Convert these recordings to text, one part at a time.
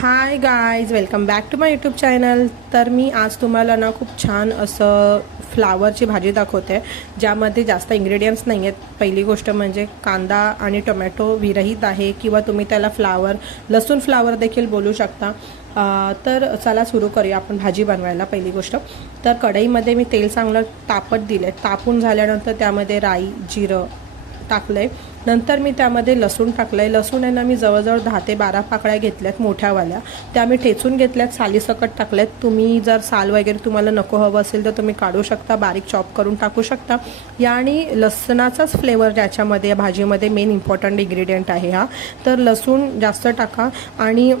Hi guys welcome back to my YouTube channel तर मी आज तुम्हाला ना खूप छान असं फ्लावरची भाजी दाखवते ज्यामध्ये जास्त इन्ग्रेडियंट्स नाही आहेत पहिली गोष्ट म्हणजे कांदा आणि टोमॅटो विरहित आहे किंवा तुम्ही त्याला फ्लावर लसूण फ्लावर देखील बोलू शकता. तर चला सुरू करूया आपण भाजी बनवायला पहिली गोष्ट. तर कढईमध्ये मी तेल चांगलं तापत दिलं तापून झाल्यानंतर त्यामध्ये राई जिरं टाकलंय. नंतर मी त्यामध्ये लसूण टाकलं आहे लसूण आहे ना मी जवळजवळ दहा ते बारा पाकळ्या घेतल्यात मोठ्यावाल्या. त्या मी ठेचून घेतल्यात सालीसकट टाकल्यात. तुम्ही जर साल वगैरे तुम्हाला नको हवं असेल तर तुम्ही काढू शकता बारीक चॉप करून टाकू शकता. या आणि लसणाचाच फ्लेवर ज्याच्यामध्ये या भाजीमध्ये मेन इम्पॉर्टंट इन्ग्रेडियंट आहे हा. तर लसूण जास्त टाका आणि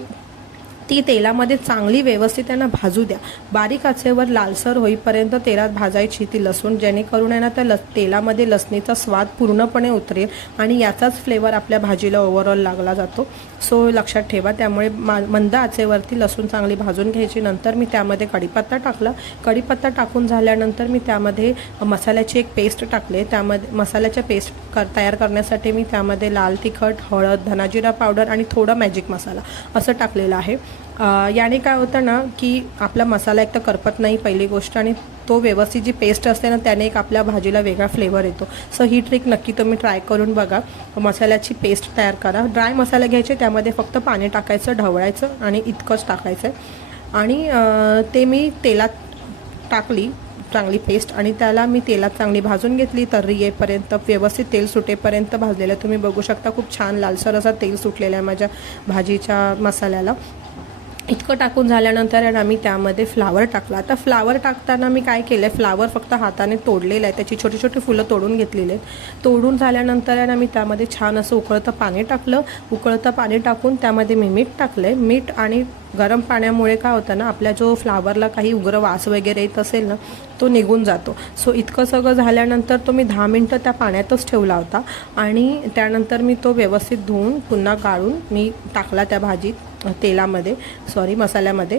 ती तेलामध्ये चांगली व्यवस्थित त्यांना भाजू द्या. बारीक आचेवर लालसर होईपर्यंत तेलात भाजायची ती लसूण जेणेकरून आहे ना त्या लस तेलामध्ये लसणीचा स्वाद पूर्णपणे उतरेल आणि याचाच फ्लेवर आपल्या भाजीला ओव्हरऑल लागला जातो. सो लक्षात ठेवा त्यामुळे मा मंद आचेवरती लसूण चांगली भाजून घ्यायची. नंतर मी त्यामध्ये कढीपत्ता टाकला. कढीपत्ता टाकून झाल्यानंतर मी त्यामध्ये मसाल्याची एक पेस्ट टाकले. त्यामध्ये मसाल्याच्या पेस्ट कर तयार करण्यासाठी मी त्यामध्ये लाल तिखट हळद धनाजिरा पावडर आणि थोडा मॅजिक मसाला असं टाकलेलं आहे. याने काय होतं ना की आपला मसाला एक तर करपत नाही पहिली गोष्ट आणि तो व्यवस्थित जी पेस्ट असते ना त्याने एक आपल्या भाजीला वेगळा फ्लेवर येतो. सो ही ट्रिक नक्की तुम्ही ट्राय करून बघा. मसाल्याची पेस्ट तयार करा. ड्राय मसाला घ्यायचे त्यामध्ये फक्त पाणी टाकायचं ढवळायचं आणि इतकंच टाकायचं. आणि ते मी तेलात टाकली चांगली पेस्ट आणि त्याला मी तेलात चांगली भाजून घेतली. तर्री येईपर्यंत व्यवस्थित तेल सुटेपर्यंत भाजलेलं तुम्ही बघू शकता. खूप छान लालसर असा तेल सुटलेलं आहे माझ्या भाजीच्या मसाल्याला. इतकं टाकून झाल्यानंतर आणि आम्ही त्यामध्ये फ्लावर टाकला. आता फ्लावर टाकताना मी काय केलं आहे फ्लावर फक्त हाताने तोडलेलं आहे. त्याची छोटी छोटी फुलं तोडून घेतलेली आहेत. तोडून झाल्यानंतर आणि मी त्यामध्ये छान असं उकळतं पाणी टाकलं. उकळतं पाणी टाकून त्यामध्ये मी मीठ टाकलं आहे मीठ आणि गरम पाण्यामुळे काय होतं ना आपल्या जो फ्लावरला काही उग्र वास वगैरे येत असेल ना तो निघून जातो. सो इतकं सगळं झाल्यानंतर तो मी दहा मिनटं त्या पाण्यातच ठेवला होता. आणि त्यानंतर मी तो व्यवस्थित धुवून पुन्हा काढून मी टाकला त्या भाजीत. तेलामध्ये सॉरी मसाल्यामध्ये.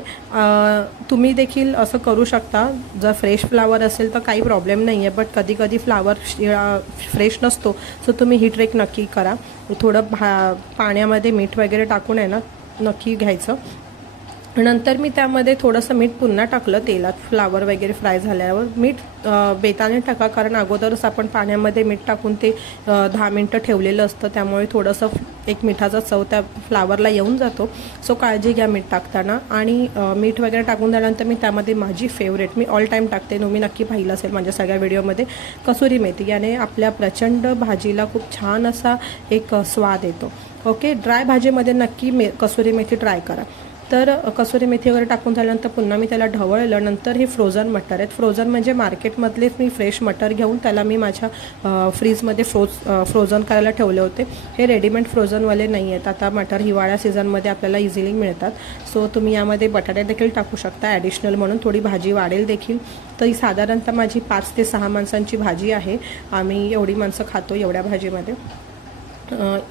तुम्ही देखील असं करू शकता. जर फ्रेश फ्लावर असेल तर काही प्रॉब्लेम नाही आहे बट कधी कधी फ्लावर फ्रेश नसतो सो तुम्ही ही ट्रेक नक्की करा. थोडं भा पाण्यामध्ये मीठ वगैरे टाकून आहे ना नक्की घ्यायचं. नंतर मी त्यामध्ये थोडंसं मीठ पुन्हा टाकलं तेलात फ्लावर वगैरे फ्राय झाल्यावर. मीठ बेताने टाका कारण अगोदरच आपण पाण्यामध्ये मीठ टाकून ते दहा मिनटं ठेवलेलं असतं. त्यामुळे थोडंसं एक मिठाचा चव त्या फ्लावरला येऊन जातो. सो काळजी घ्या मीठ टाकताना. आणि मीठ वगैरे टाकून झाल्यानंतर मी त्यामध्ये माझी फेवरेट मी ऑल टाईम टाकते. तुम्ही नक्की पाहिलं असेल माझ्या सगळ्या व्हिडिओमध्ये कसुरी मेथी याने आपल्या प्रचंड भाजीला खूप छान असा एक स्वाद येतो. ओके ड्राय भाजीमध्ये नक्की मे कसुरी मेथी ट्राय करा. तर कसुरी मेथी वगैरे टाकून झाल्यानंतर पुन्हा मी त्याला ढवळलं. नंतर हे फ्रोझन मटर आहेत. फ्रोझन म्हणजे मार्केटमधलेच मी फ्रेश मटर घेऊन त्याला मी माझ्या फ्रीजमध्ये फ्रोज फ्रोझन करायला ठेवले होते. हे रेडीमेड फ्रोझनवाले नाही आहेत. आता मटर हिवाळ्या सीझनमध्ये आपल्याला इझिली मिळतात. सो तुम्ही यामध्ये बटाटे देखील टाकू शकता ॲडिशनल म्हणून. थोडी भाजी वाढेल देखील. तर ही साधारणतः माझी पाच ते सहा माणसांची भाजी आहे. आम्ही एवढी माणसं खातो एवढ्या भाजीमध्ये.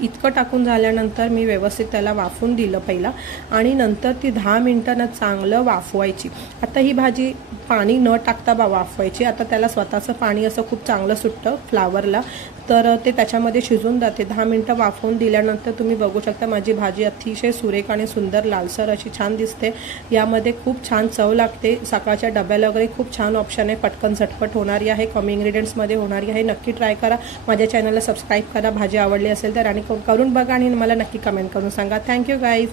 इतकं टाकून झाल्यानंतर मी व्यवस्थित त्याला वाफून दिलं पहिला आणि नंतर ती दहा मिनटानं चांगलं वाफवायची. आता ही भाजी पाणी न टाकता बा वाफवायची. आता त्याला स्वतःचं पाणी असं खूप चांगलं सुटतं फ्लावरला तर ते त्याच्यामध्ये शिजून जाते. दहा मिनटं वाफवून दिल्यानंतर तुम्ही बघू शकता माझी भाजी अतिशय सुरेख आणि सुंदर लालसर अशी छान दिसते. यामध्ये खूप छान चव लागते. सकाळच्या डब्याला वगैरे खूप छान ऑप्शन आहे. पटकन झटपट होणारी आहे. कमी इन्ग्रेडियंट्समध्ये होणारी आहे. नक्की ट्राय करा. माझ्या चॅनलला सबस्क्राईब करा. भाजी आवडली असेल तर आणि करून बघा आणि मला नक्की कमेंट करून सांगा. Thank you guys